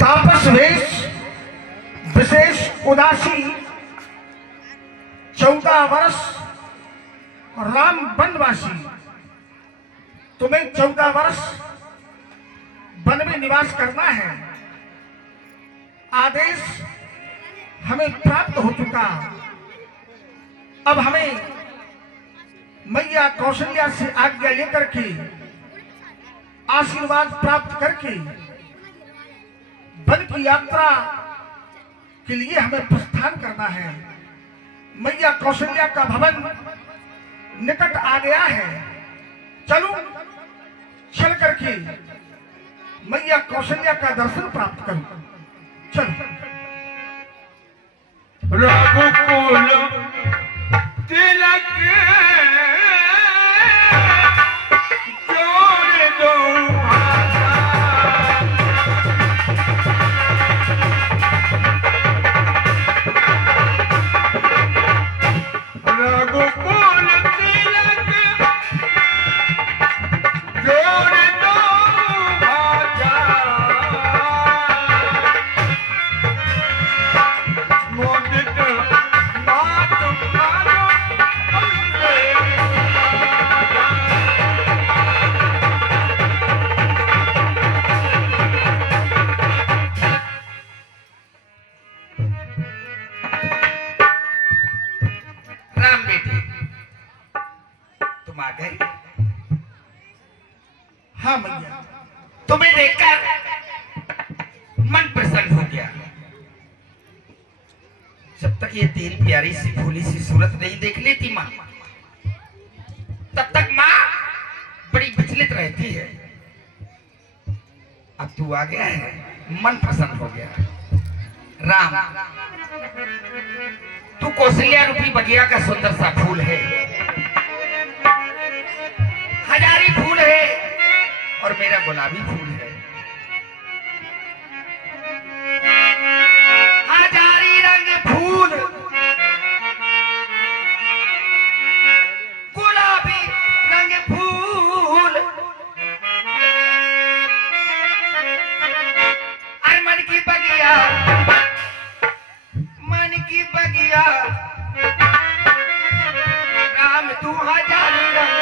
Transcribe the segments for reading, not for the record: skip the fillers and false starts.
तापस वेश विशेष उदासी 14 वर्ष राम वनवासी। तुम्हें 14 वर्ष वन में निवास करना है। आदेश हमें प्राप्त हो चुका। अब हमें मैया कौशल्या से आज्ञा लेकर के आशीर्वाद प्राप्त करके वन की यात्रा के लिए हमें प्रस्थान करना है। मैया कौशल्या का भवन निकट आ गया है। चलो चल करके मैया कौशल्या का दर्शन प्राप्त करो। चलो। रघुकुल तिलक जोड़ दो रघुकुल तिलक जोड़ दो भाजा मोदित बात मानो राम बेटे तुम आ गए। हाँ मैया, तुम्हें देखकर मन प्रसन्न हो गया। जब तक ये तेरी प्यारी सी भोली सी सूरत नहीं देख लेती माँ, तब तक माँ बड़ी विचलित रहती है। अब तू आ गया है, मन प्रसन्न हो गया। राम, तू कौशल्या रूपी बगिया का सुंदर सा फूल है, हजारी फूल है और मेरा गुलाबी फूल है। हजारी रंग फूल, गुलाबी रंग फूल, और मन की बगिया, मन की बगिया। राम तू हजारी रंग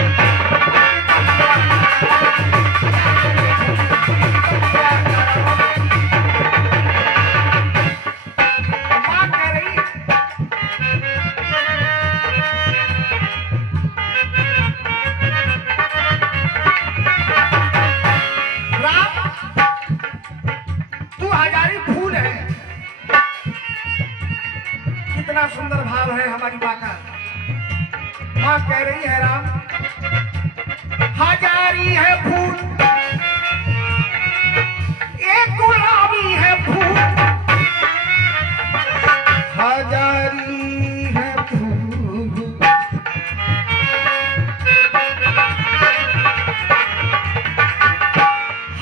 सुंदर भाव है हमारी माँ का। माँ कह रही है राम, हजारी है फूल, एक गुलाबी है फूल, हजारी है फूल,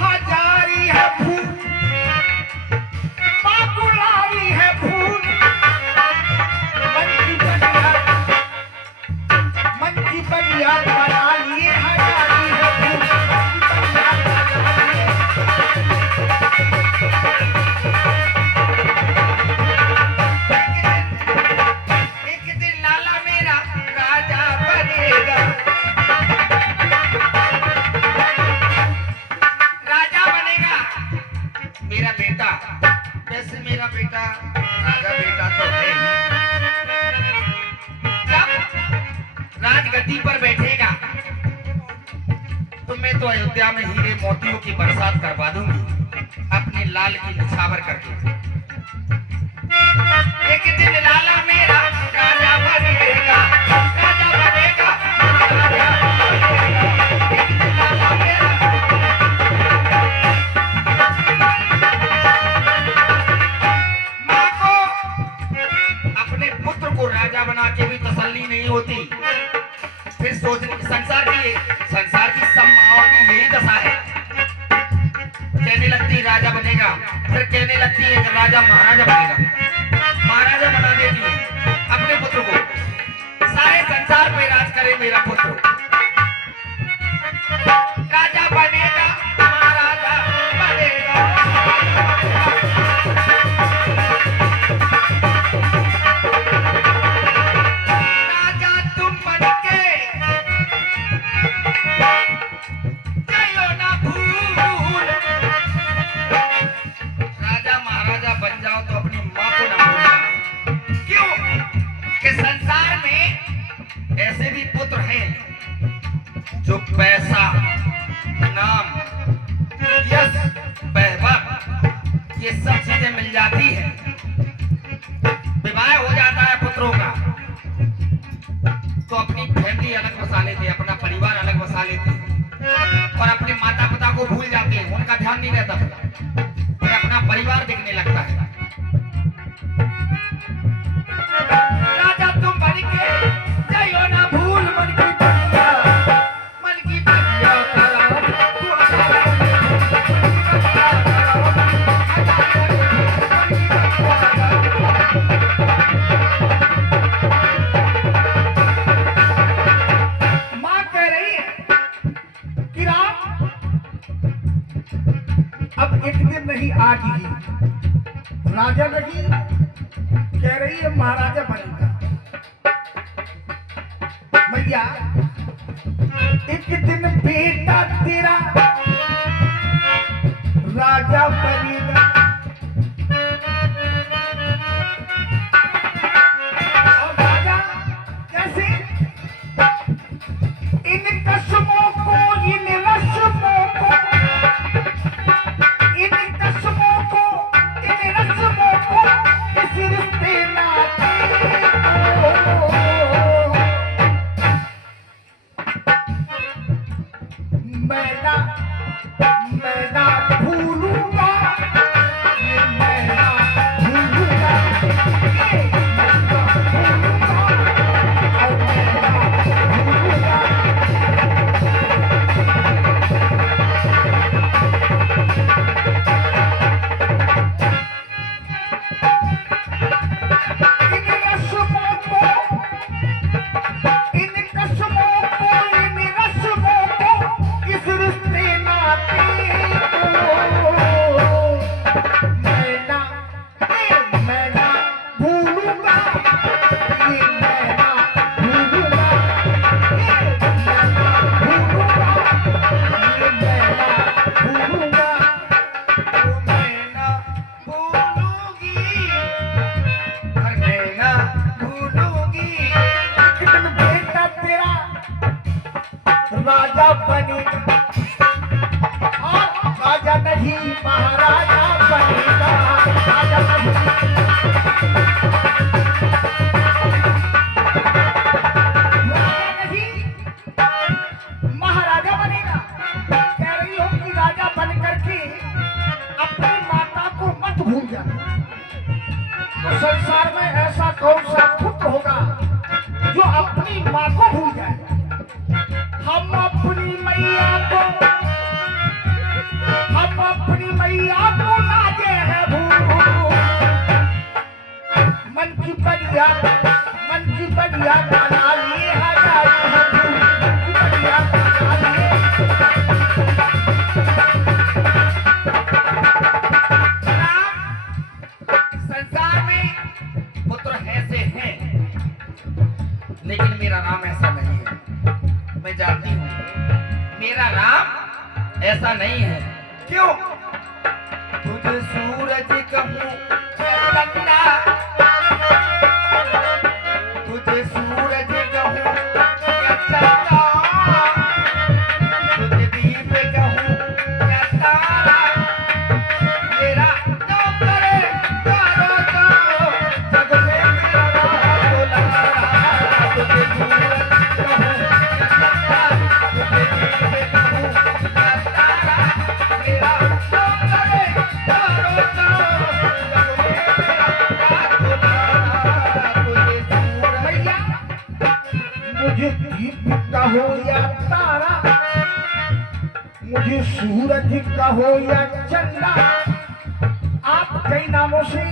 हजारी है फूल, माँ गुलाबी है फूल, मन की बगिया बना लिए हजारी है फूल, एक दिन लाला मेरा राजा बनेगा, राजा बनेगा मेरा बेटा। वैसे मेरा बेटा राजा बेटा तो है ही। जब राजगद्दी पर बैठेगा तो मैं तो अयोध्या में हीरे मोतियों की बरसात करवा दूंगी अपने लाल की निछावर करके। एक दिन लाला मेरा राजा बनेगा, राजा बनेगा, राजा बनेगा। एक दिन लाला मेरा माँ को अपने पुत्र को राजा बना के भी तसल्ली नहीं होती। फिर सोचने संसार की सब माओ की यही दशा है। कहने लगती राजा बनेगा, फिर कहने लगती है कि राजा महाराजा बनेगा, महाराजा बना देती है अपने पुत्र को। सारे संसार पे राज करे मेरा पुत्र, राजा बनेगा, महाराजा बनेगा। ये सब चीजें मिल जाती है, विवाह हो जाता है पुत्रों का, तो अपनी फैमिली अलग बसा लेते, अपना परिवार अलग बसा लेते और अपने माता पिता को भूल जाते हैं, उनका ध्यान नहीं रहता, फिर अपना परिवार दिखने लगता है। राजा तुम बन के जाइयो ना भूल मन की बगिया, मन की बगिया करो, तू हमारा माँ कह रही है कि राम अब एक दिन नहीं आज ही राजा नहीं, कह रही है महाराजा बनेगा। मैया एक दिन बेटा तेरा राजा बनेगा, और राजा कैसे? इन कसमों को, इन रस्मों को, इन कसमों को, इन रस्मों को, इस रिश्ते नाते को मैं ना भूलूंगा, ये मैं ना भूलूंगा, ये मैं ना भूलूंगा, और मैं ना भूलूंगा। इन रस्मों को, इन कसमों को, इन रस्मों को, इस रिश्ते नाते को मैं ना भूलूंगा, ये मैं ना भूलूंगा, ये मैं ना भूलूंगा, ये मैं ना भूलूंगा, तो मैं ना भूलूंगी, और मैं ना भूलूंगी। एक दिन बेटा तेरा राजा बनेगा, और राजा नहीं महाराजा बनेगा, राजा नहीं महाराजा बनेगा। कह रही हो कि राजा बन करके अपनी माता को मत भूल जाना। तो संसार में ऐसा कौन सा पुत्र होगा जो अपनी माँ को भूल जाए? हम अपनी मैया को, हम अपनी मैया को लाजे है भूल, मन की बगिया बना लिए हजार है भूल, मन की बगिया बना लिए। संसार में पुत्र ऐसे हैं, लेकिन मेरा राम ऐसा नहीं है। मैं जानती हूँ मेरा राम ऐसा नहीं है। क्यों? तुझे सूरज कहूँ या चंदा, तुझे सूरज कहूँ या चंदा, तुझे दीप कहूँ या तारा, मेरा जो करे करो तो, जग में मेरा दुलारा। तुझे सूरज कहूँ या चंदा, तुझे दीप कहूँ या तारा, मेरा जो करे करो तो, जग में मेरा दुलारा। तुझे सूरज भैया मुझे दीप कहो या तारा, मुझे सूरज कहो या चंदा, आप कई नामों से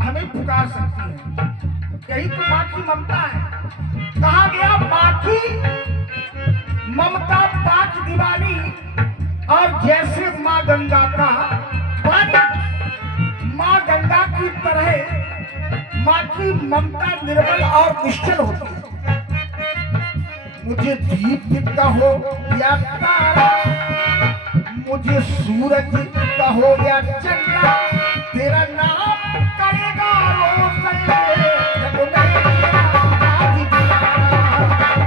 हमें पुकार सकती हैं। यही तो माँ की ममता है। कहा गया माँ की ममता पाक दीवानी, और जैसे माँ गंगा का पानी, माँ गंगा की तरह माँ की ममता निर्मल और निश्चल होती है। मुझे दीप कहो या तारा, मुझे सूरज कहो या चंदा, तेरा नाम करेगा रोशन जग में मेरा आज दुलारा।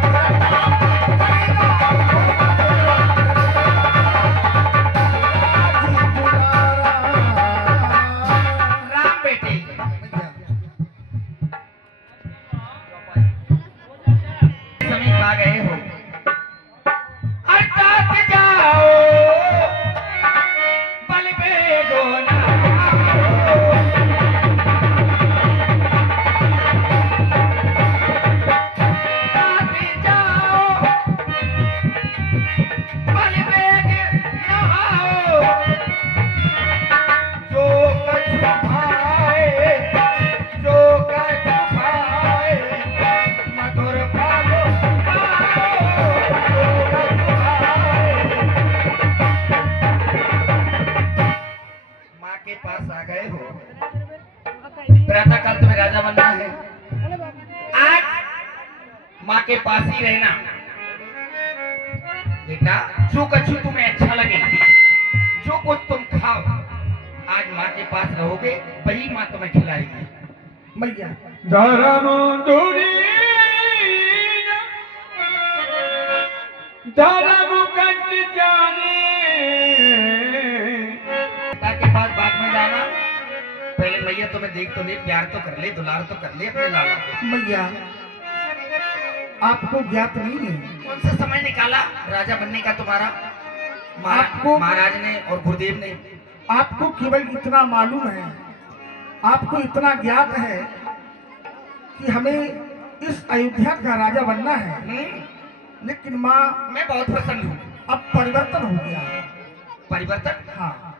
तेरा नाम करेगा रोशन जग में आज दुलारा। के पास आ गए हो। प्रातः काल तुम्हें राजा बनना है। आज माँ के पास ही रहना बेटा। जो कुछ तुम्हें अच्छा लगे, जो कुछ तुम खाओ, आज माँ के पास रहोगे, वही माँ तुम्हें खिलाएगी। मैया धर्म दूरी धर्म कट जाने पिता के पास बाग में जाना, पहले मैया तुम्हें देख तो ले, प्यार तो कर ले, दुलार तो कर ले अपने लाला को। मैया आपको ज्ञात नहीं है, कौन सा समय निकाला राजा बनने का तुम्हारा आपको- महाराज ने और गुरुदेव ने? आपको केवल इतना मालूम है, आपको इतना ज्ञात है कि हमें इस अयोध्या का राजा बनना है। लेकिन माँ मैं बहुत प्रसन्न हूँ। अब परिवर्तन हो गया है। परिवर्तन? हाँ,